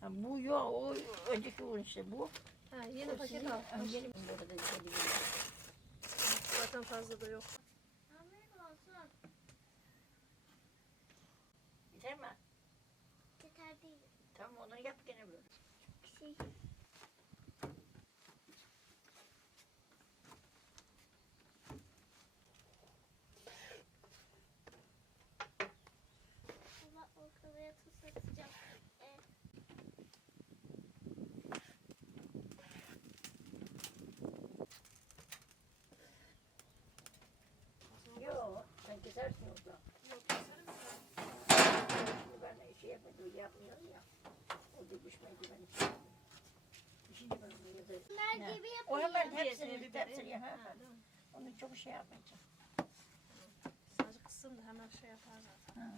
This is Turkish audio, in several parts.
Ha, bu yok, o önceki un işte bu. Ha, yeni paket al. Yeni mi burada da Zaten fazla da yok. Yeter mi? Yeter değil. Tamam onu yap gene böyle. Şey. Baba ortalığa tuz atacağım. Yok, sen kesersin orada. Yok keserim mi? Ben şey yapmadım, yapmıyorum ya. O da düşmedi ben. İşinci bölümde yazarım. Bunlar gibi O yapıyor. hemen hepsini ha. Onu çok şey yapmayacağım. Sadece kısım da hemen şey yapar zaten. Ha.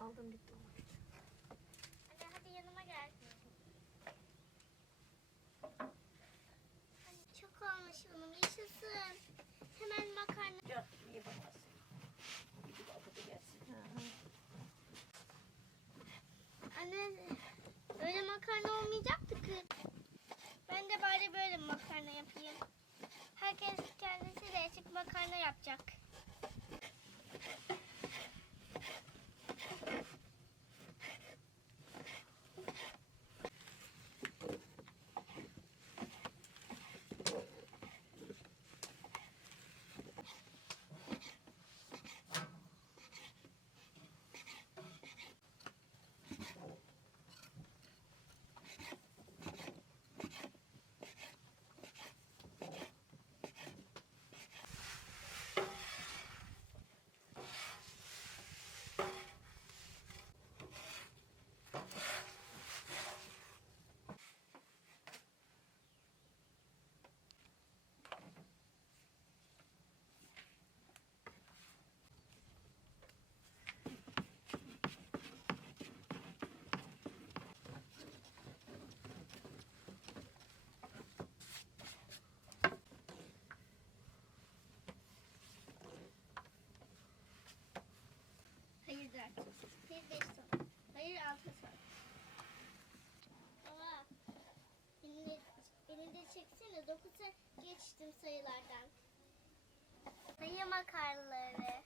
Aldım gitti. Anne hadi yanıma gel. Anne, çok olmuş bunun. Yaşasın. Hemen makarna. Çok iyi yapamazsın. Gidip alıp gelsin. Anne öyle makarna olmayacaktı ki. Ben de bari böyle makarna yapayım. Herkes kendisi değişik makarna yapacak. Hayır 4. Hayır 5 son. Hayır 6 son. Baba beni de çeksene. 9'a geçtim sayılardan. Sayı makarnaları.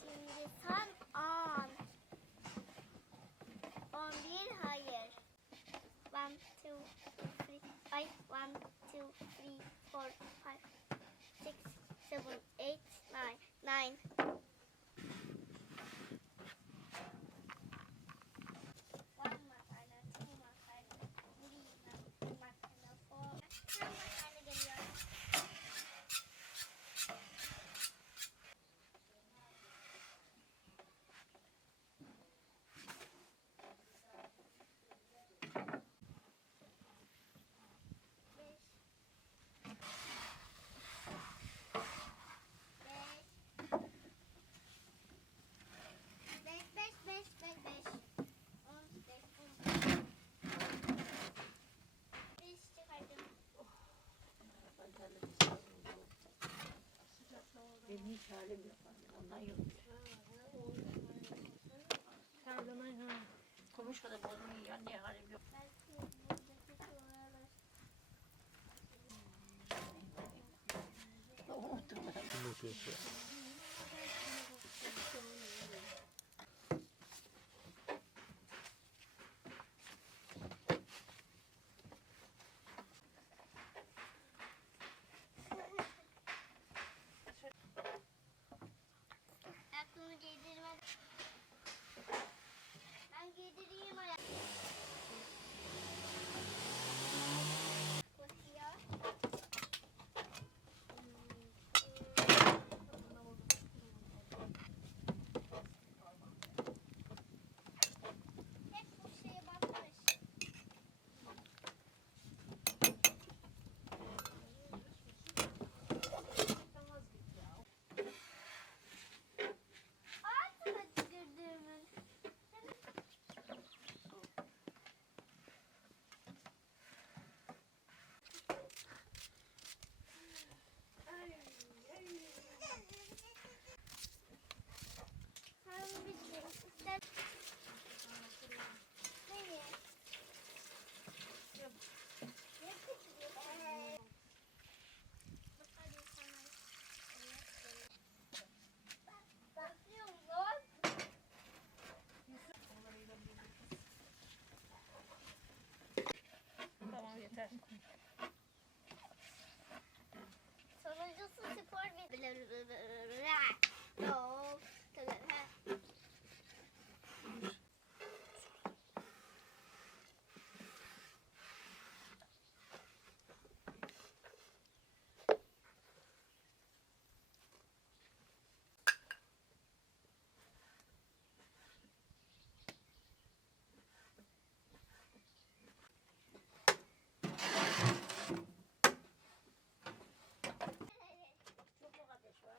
Şimdi sen 10. 11 hayır. 1, 2, 3. Ay 1, 2, 3, 4, 5, 6, 7, 8, 9. 9. One makarna, two makarna, three makarna, four. Kaç makarna geliyor? Benim hiç halim yok. Ondan yok. Terlemeyin ha. Kumuş kadar bozmayı yani diye halim yok. Unuttum ben. Unutuyorsun. Aklımı giydirme. Ben giydireyim ayakkabı. Sonuncusu spor bir... Of. Çok mu ateş var?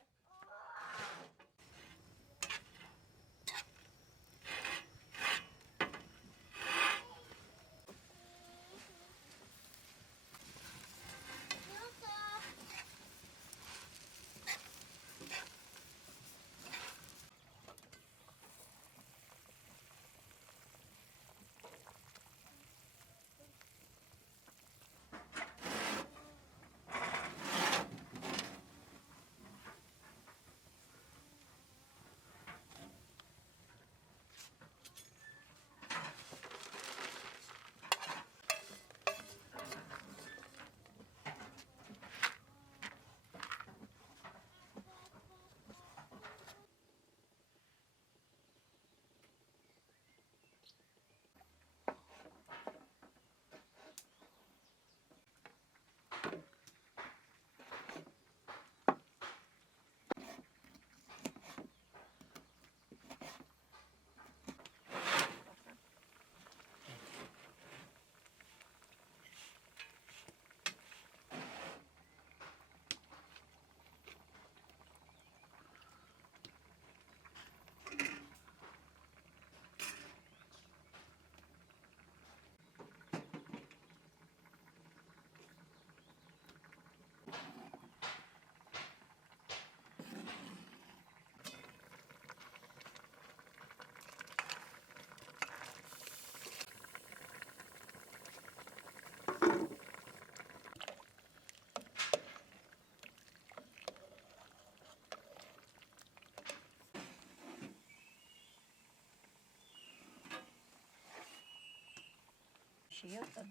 Bir şey yok da.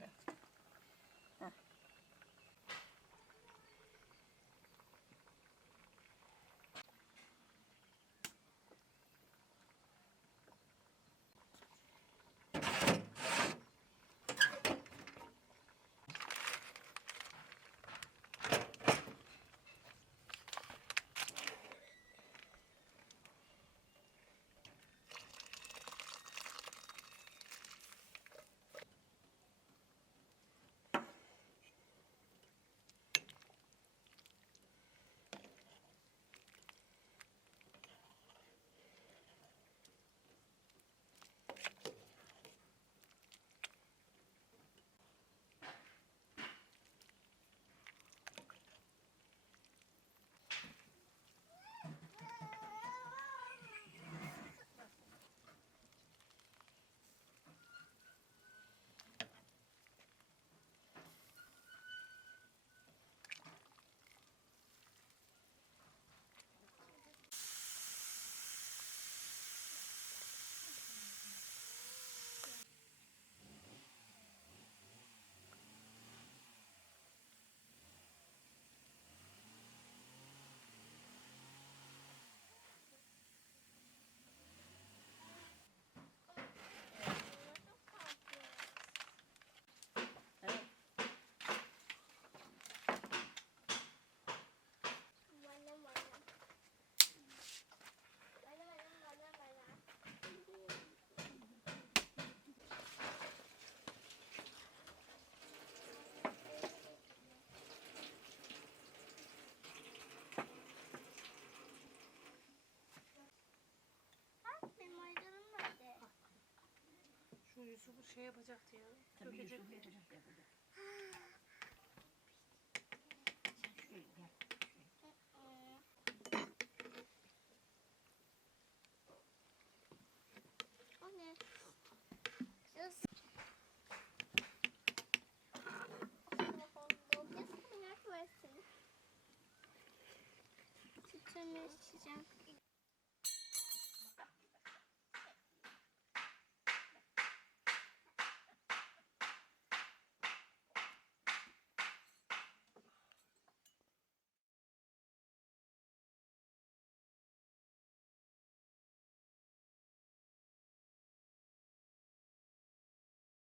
Şu Yusuf'u şey yapacaktı ya. Tabii Dökecek. Yusuf yapacak yapacak. Sen şuraya gel. O ne? Sütümü içeceğim.